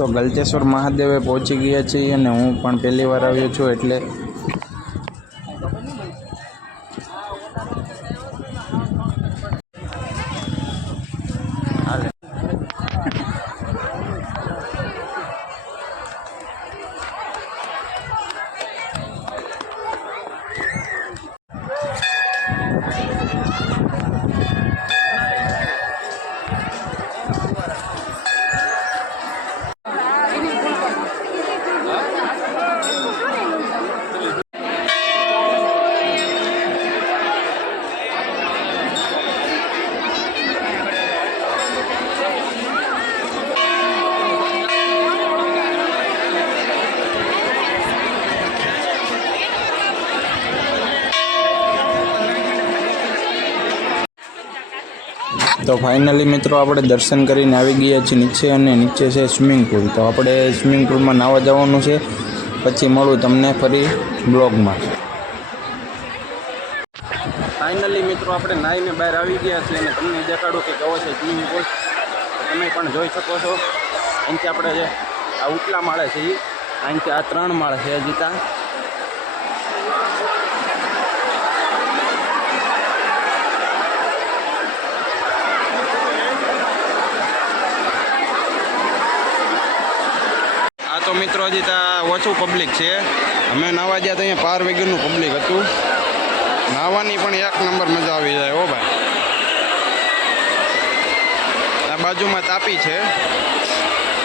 તો ગલતેશ્વર મહાદેવે પહોંચી ગયા છીએ અને હું પણ પહેલી વાર આવ્યો છું એટલે તો ફાઇનલી મિત્રો આપણે દર્શન કરીને આવી ગયા છીએ નીચે અને નીચે છે સ્વિમિંગ પુલ। તો આપણે સ્વિમિંગ પુલમાં નાહવા જવાનું છે, પછી મળું તમને ફરી બ્લોગમાં। ફાઇનલી મિત્રો આપણે નાહીને બહાર આવી ગયા છીએ અને તમને દેખાડું કે કેવો છે સ્વિમિંગ પુલ। તમે પણ જોઈ શકો છો। અહીંથી આપણે જે આ ઉપલા માળે છે અહીંથી આ 3 માળ છે હજીતા। તો મિત્રો હજી ત્યાં ઓછું પબ્લિક છે। અમે નાહવા ગયા તો અહીંયા 5 વાગ્યાનું પબ્લિક હતું। નાહવાની પણ એક નંબર મજા આવી જાય હો ભાઈ। આ બાજુમાં તાપી છે,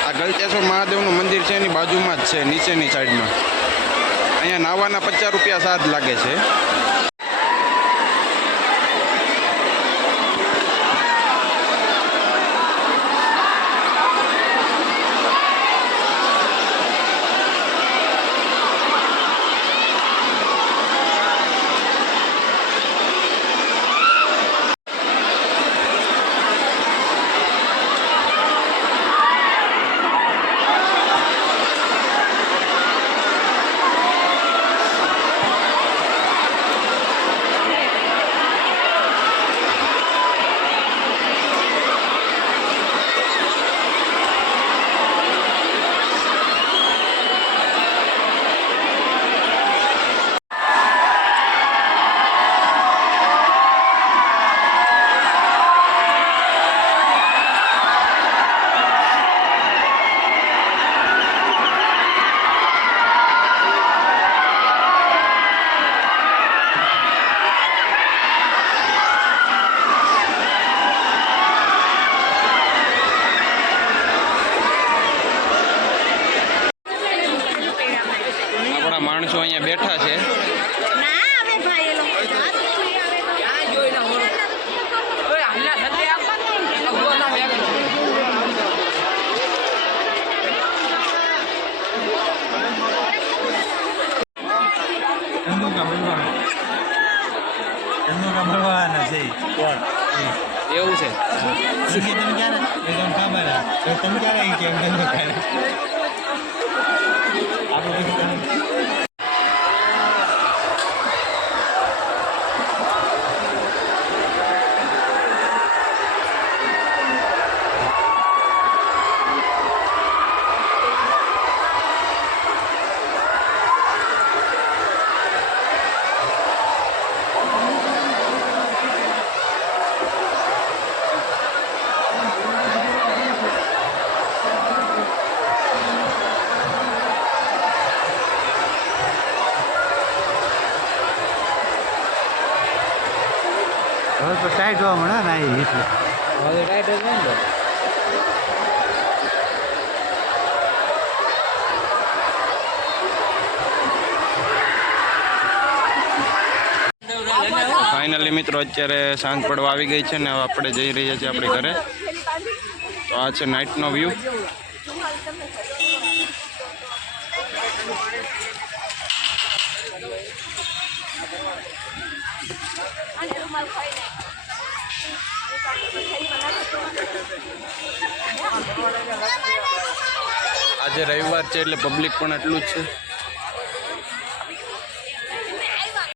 આ ગલતેશ્વર મહાદેવનું મંદિર છે એની બાજુમાં જ છે, નીચેની સાઈડમાં। અહીંયા નાહવાના 50 રૂપિયા ચાર્જ લાગે છે। માણસો અહીંયા બેઠા છે। એવું છે હવે તો ટાઈટ હોવા મળે ને એટલે હવે ટાઈટ જ નહીં ને। ફાઇનલી મિત્રો અત્યારે સાંજ પડવા આવી ગઈ છે ને હવે આપણે જઈ રહ્યા છીએ આપણે ઘરે। તો આ છે નાઇટનો વ્યૂ। આજે રવિવાર છે એટલે પબ્લિક પણ એટલું જ છે।